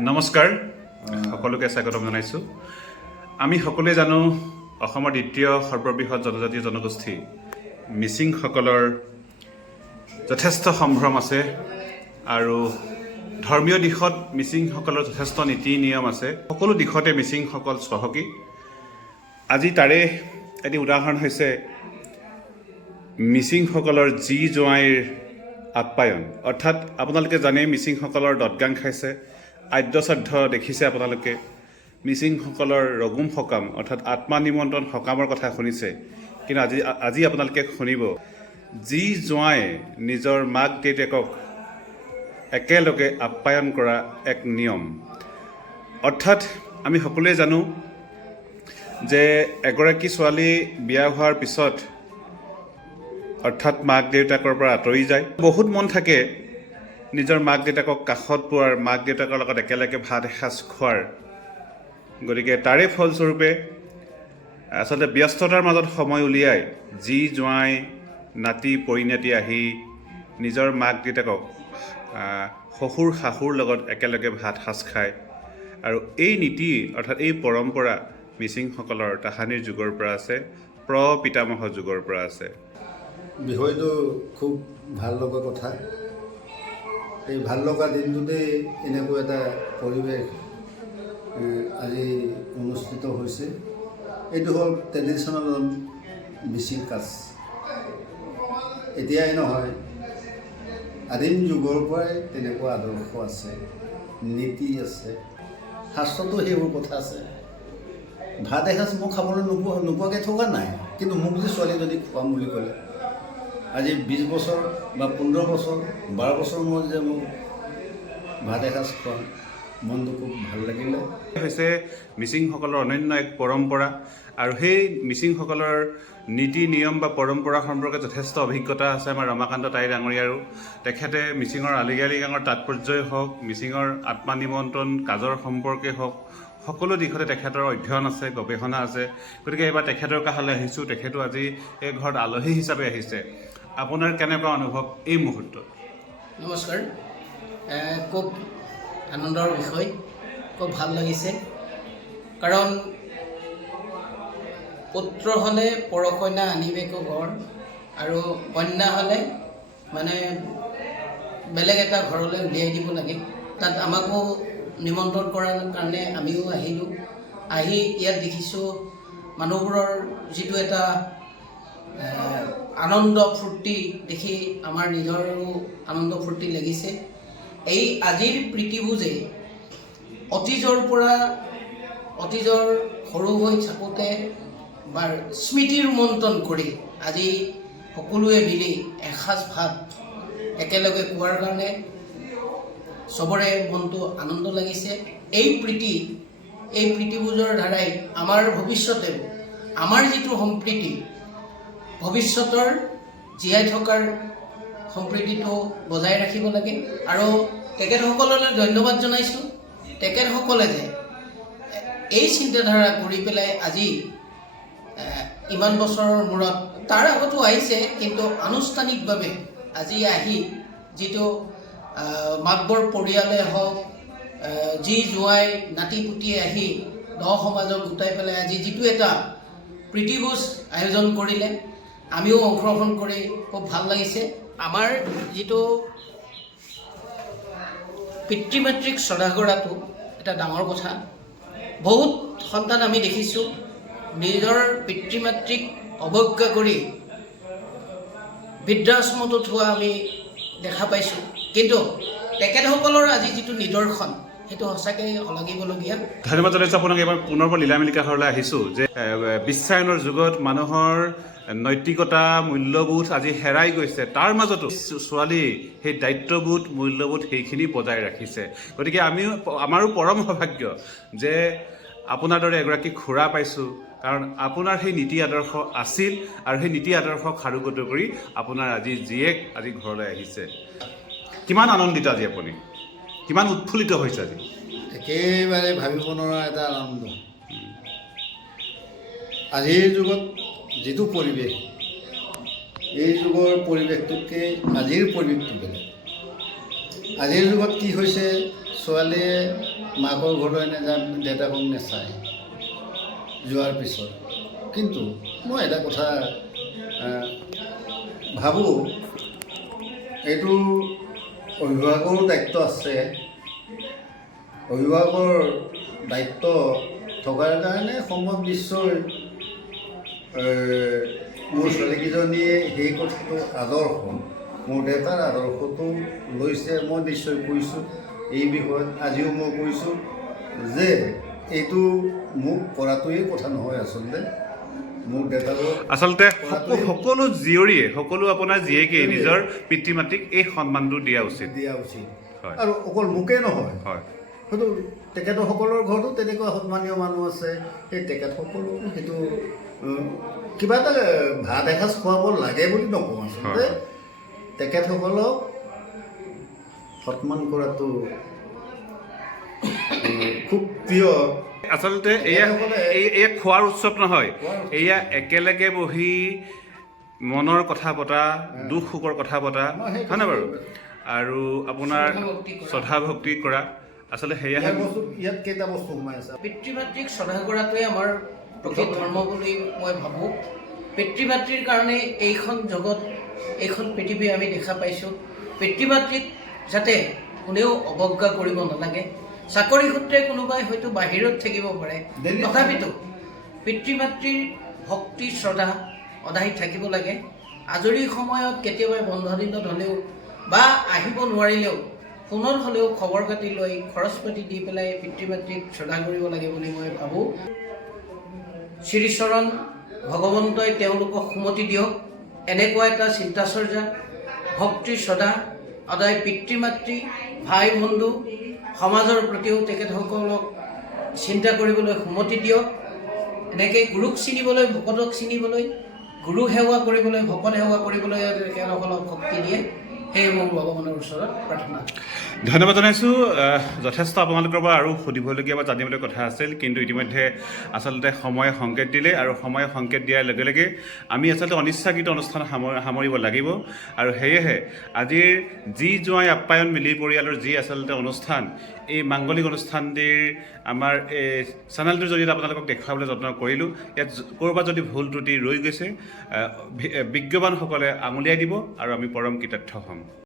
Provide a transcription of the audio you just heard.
নমস্কাৰ সকলোকে স্বাগতম জনাইছোঁ। আমি সকলোৱে জানো অসমৰ দ্বিতীয় সৰ্ববৃহৎ জনজাতীয় জনগোষ্ঠী মিচিংসকলৰ যথেষ্ট সম্ভ্ৰম আছে আৰু ধৰ্মীয় দিশত মিচিংসকলৰ যথেষ্ট নীতি নিয়ম আছে। সকলো দিশতে মিচিংসকল চহকী। আজি তাৰে এটি উদাহৰণ হৈছে মিচিংসকলৰ জী জোঁৱাইৰ আপ্যায়ন। অৰ্থাৎ আপোনালোকে জানে মিচিংসকলৰ দদগাং খাইছে, আদ্য শ্ৰাদ্ধ দেখিছে আপোনালোকে। মিচিংসকলৰ ৰগুম সকাম অৰ্থাৎ আত্মা নিমন্ত্ৰণ সকামৰ কথা শুনিছে। কিন্তু আজি আপোনালোকে শুনিব জী জোঁৱাই নিজৰ মাক দেউতাকক একেলগে আপ্যায়ন কৰা এক নিয়ম। অৰ্থাৎ আমি সকলোৱে জানো যে এগৰাকী ছোৱালী বিয়া হোৱাৰ পিছত অৰ্থাৎ মাক দেউতাকৰ পৰা আঁতৰি যায়। বহুত মন থাকে নিজৰ মাক দেউতাকক কাষত পোৱাৰ, মাক দেউতাকৰ লগত একেলগে ভাত এসাঁজ খোৱাৰ। গতিকে তাৰে ফলস্বৰূপে আচলতে ব্যস্ততাৰ মাজত সময় উলিয়াই জী জোঁৱাই নাতি পৰিণাতি আহি নিজৰ মাক দেউতাকক শহুৰ শাহুৰ লগত একেলগে ভাত সাজ খায়। আৰু এই নীতি অৰ্থাৎ এই পৰম্পৰা মিচিংসকলৰ তাহানিৰ যুগৰ পৰা আছে, পিতামহ যুগৰ পৰা আছে। বিষয়টো খুব ভাল লগা কথা। এই ভাল লগা দিনটোতেই এনেকুৱা এটা পৰিৱেশ আজি অনুষ্ঠিত হৈছে। এইটো হ'ল ট্ৰেডিশ্যনেল মিচিং কাজ। এতিয়াই নহয়, আদিম যুগৰ পৰাই তেনেকুৱা আদৰ্শ আছে, নীতি আছে, শাস্ত্ৰতো সেইবোৰ কথা আছে। ভাত এসাঁজ মই খাবলৈ নোপোৱাকৈ থকা নাই, কিন্তু মোক যে ছোৱালী যদি খুৱাম বুলি ক'লে আজি 20 বছৰ বা 15 বছৰ 12 বছৰ মূৰত যে মোক ভাত এসাঁজ খোৱা মনটো খুব ভাল লাগিলে। হৈছে মিচিংসকলৰ অনন্য এক পৰম্পৰা আৰু সেই মিচিংসকলৰ নীতি নিয়ম বা পৰম্পৰা সম্পৰ্কে যথেষ্ট অভিজ্ঞতা আছে আমাৰ ৰমাকান্ত তাই ডাঙৰীয়াৰো। তেখেতে মিচিঙৰ আলিগালি গাঙৰ তাৎপৰ্যই হওক, মিচিঙৰ আত্মা নিমন্ত্ৰণ কাজৰ সম্পৰ্কে হওক, সকলো দিশতে তেখেতৰ অধ্যয়ন আছে, গৱেষণা আছে। গতিকে এইবাৰ তেখেতৰ কাষলৈ আহিছোঁ। তেখেতো আজি এই ঘৰত আলহী হিচাপে আহিছে। আপোনাৰ কেনেকুৱা অনুভৱ এই মুহূৰ্তত? নমস্কাৰ। খুব আনন্দৰ বিষয়, খুব ভাল লাগিছে। কাৰণ পুত্ৰ হ'লে পৰকন্যা আনিবেকো ঘৰ, আৰু কন্যা হ'লে মানে বেলেগ এটা ঘৰলৈ উলিয়াই দিব লাগে। তাত আমাকো নিমন্ত্ৰণ কৰাৰ কাৰণে আমিও আহিলোঁ। আহি ইয়াত দেখিছোঁ মানুহবোৰৰ যিটো এটা আনন্দ ফূৰ্তি দেখি আমাৰ নিজৰো আনন্দ ফূৰ্তি লাগিছে। এই আজিৰ প্ৰীতিভোজে অতীজৰ সৰু হৈ থাকোঁতে বা স্মৃতি ৰোমন্থন কৰি আজি সকলোৱে মিলি এসাঁজ ভাত একেলগে খোৱাৰ কাৰণে চবৰে মনটো আনন্দ লাগিছে। এই প্ৰীতিভোজৰ দ্বাৰাই আমাৰ ভৱিষ্যতে আমাৰ যিটো সম্প্ৰীতি, ভৱিষ্যতৰ জীয়াই থকাৰ সম্প্ৰীতিটো বজাই ৰাখিব লাগে। আৰু তেখেতসকললৈ ধন্যবাদ জনাইছোঁ। তেখেতসকলে যে এই চিন্তাধাৰা কৰি পেলাই আজি ইমান বছৰৰ মূৰত, তাৰ আগতো আহিছে, কিন্তু আনুষ্ঠানিকভাৱে আজি আহি যিটো মাকবৰ পৰিয়ালে হওক, জী জোঁৱাই নাতি পুতিয়ে আহি দহ সমাজক গোটাই পেলাই আজি যিটো এটা প্ৰীতিভোজ আয়োজন কৰিলে, আমিও অংশগ্ৰহণ কৰি খুব ভাল লাগিছে। আমাৰ যিটো পিতৃ মাতৃক শ্ৰদ্ধা কৰাটো এটা ডাঙৰ কথা। বহুত সন্তান আমি দেখিছোঁ নিজৰ পিতৃ মাতৃক অৱজ্ঞা কৰি বৃদ্ধাশ্ৰমতো থোৱা আমি দেখা পাইছোঁ। কিন্তু তেখেতসকলৰ আজি যিটো নিদৰ্শন, সেইটো সঁচাকৈ শলাগিবলগীয়া। ধন্যবাদ জনাইছোঁ আপোনাক। এবাৰ পুনৰ লীলামিলিকা ঘৰলৈ আহিছোঁ যে বিশ্বায়নৰ যুগত মানুহৰ নৈতিকতা মূল্যবোধ আজি হেৰাই গৈছে। তাৰ মাজতো ছোৱালী সেই দায়িত্ববোধ মূল্যবোধ সেইখিনি বজাই ৰাখিছে। গতিকে আমাৰো পৰম সৌভাগ্য যে আপোনাৰ দৰে এগৰাকী খুৰা পাইছোঁ। কাৰণ আপোনাৰ সেই নীতি আদৰ্শ আছিল আৰু সেই নীতি আদৰ্শক সাৰোগত কৰি আপোনাৰ আজি জীয়েক আজি ঘৰলৈ আহিছে। কিমান আনন্দিত আজি আপুনি? কিমান উৎফুল্লিত হৈছে আজি? একেবাৰে ভাবিব নোৱাৰা এটা আনন্দ। আজিৰ যুগত যিটো পৰিৱেশ, এই যুগৰ পৰিৱেশটোতকৈ আজিৰ পৰিৱেশটো বেলেগ। আজিৰ যুগত কি হৈছে, ছোৱালীয়ে মাকৰ ঘৰলৈ এনে যাম, দেউতাকক নেচায় যোৱাৰ পিছত। কিন্তু মই এটা কথা ভাবোঁ, এইটো অভিভাৱকৰো দায়িত্ব আছে। অভিভাৱকৰ দায়িত্ব থকাৰ কাৰণে সম্ভৱ নিশ্চয় মোৰ ছোৱালীকেইজনীয়ে সেই কথাটো আদৰ্শ, মোৰ দেউতাৰ আদৰ্শটো লৈছে। মই নিশ্চয় কৈছোঁ এই বিষয়ত, আজিও মই কৈছোঁ যে এইটো মোক কৰাটোৱেই কথা নহয়। আচলতে মোৰ দেউতাৰো আচলতে সকলো জীয়ৰীয়ে, সকলো আপোনাৰ জীয়েকেই নিজৰ পিতৃ মাতৃক এই সন্মানটো দিয়া উচিত। হয়। আৰু অকল মোকে নহয়, হয়, হয়তো তেখেতসকলৰ ঘৰতো তেনেকুৱা সন্মানীয় মানুহ আছে। সেই তেখেতসকলকো সেইটো কিবা এটা ভাত এসাঁজ খুৱাব লাগে বুলি নকওঁ। আচলতে তেখেতসকলক সন্মান কৰাটো খুব প্ৰিয়। আচলতে এয়া খোৱাৰ উৎসৱ নহয়, এয়া একেলগে বহি মনৰ কথা পতা, দুখ সুখৰ কথা পতা, হয়নে বাৰু? আৰু আপোনাৰ শ্ৰদ্ধা ভক্তি কৰা। আচলতে সেয়াহে ইয়াত কেইটা বস্তু সোমাই আছে। পিতৃ মাতৃক শ্ৰদ্ধা কৰাটোৱে আমাৰ প্ৰকৃত ধৰ্ম বুলি মই ভাবোঁ। পিতৃ মাতৃৰ কাৰণে এইখন জগত, এইখন পৃথিৱী আমি দেখা পাইছোঁ। পিতৃ মাতৃক যাতে কোনেও অৱজ্ঞা কৰিব নালাগে। চাকৰি সূত্ৰে কোনোবাই হয়তো বাহিৰত থাকিব পাৰে, তথাপিতো পিতৃ মাতৃৰ ভক্তি শ্ৰদ্ধা সদায় থাকিব লাগে। আজৰি সময়ত কেতিয়াবা বন্ধ দিনত হ'লেও বা আহিব নোৱাৰিলেও ফোনত হ'লেও খবৰ খাতি লৈ খৰচ পাতি দি পেলাই পিতৃ মাতৃক শ্ৰদ্ধা কৰিব লাগে বুলি মই ভাবোঁ। শ্ৰীচৰণ ভগৱন্তই তেওঁলোকক সুমতি দিয়ক। এনেকুৱা এটা চিন্তাচৰ্যা, ভক্তি শ্ৰদ্ধা সদায় পিতৃ মাতৃ, ভাই বন্ধু, সমাজৰ প্ৰতিও তেখেতসকলক চিন্তা কৰিবলৈ সুমতি দিয়ক। এনেকৈ গুৰুক চিনিবলৈ, ভকতক চিনিবলৈ, গুৰু সেৱা কৰিবলৈ, ভকত সেৱা কৰিবলৈ তেখেতসকলক শক্তি দিয়ে। সেয়ে মোৰ ভগৱানৰ ওচৰত প্ৰাৰ্থনা। ধন্যবাদ জনাইছোঁ। যথেষ্ট আপোনালোকৰ পৰা আৰু সুধিবলগীয়া বা জানিবলগীয়া কথা আছিল, কিন্তু ইতিমধ্যে আচলতে সময়ে সংকেত দিলে, আৰু সময়ে সংকেত দিয়াৰ লগে লগে আমি আচলতে অনিচ্ছাকৃত অনুষ্ঠান সামৰিব লাগিব। আৰু সেয়েহে আজিৰ যি জোঁৱাই আপ্যায়ন মিলি পৰিয়ালৰ যি আচলতে অনুষ্ঠান, এই মাংগলিক অনুষ্ঠানটিৰ আমাৰ এই চেনেলটোৰ জৰিয়তে আপোনালোকক দেখুৱাবলৈ যত্ন কৰিলোঁ। ইয়াত ক'ৰবাত যদি ভুল ত্ৰুটি ৰৈ গৈছে, বিজ্ঞবানসকলে আঙুলিয়াই দিব আৰু আমি পৰম কৃতাৰ্থ হ'ম।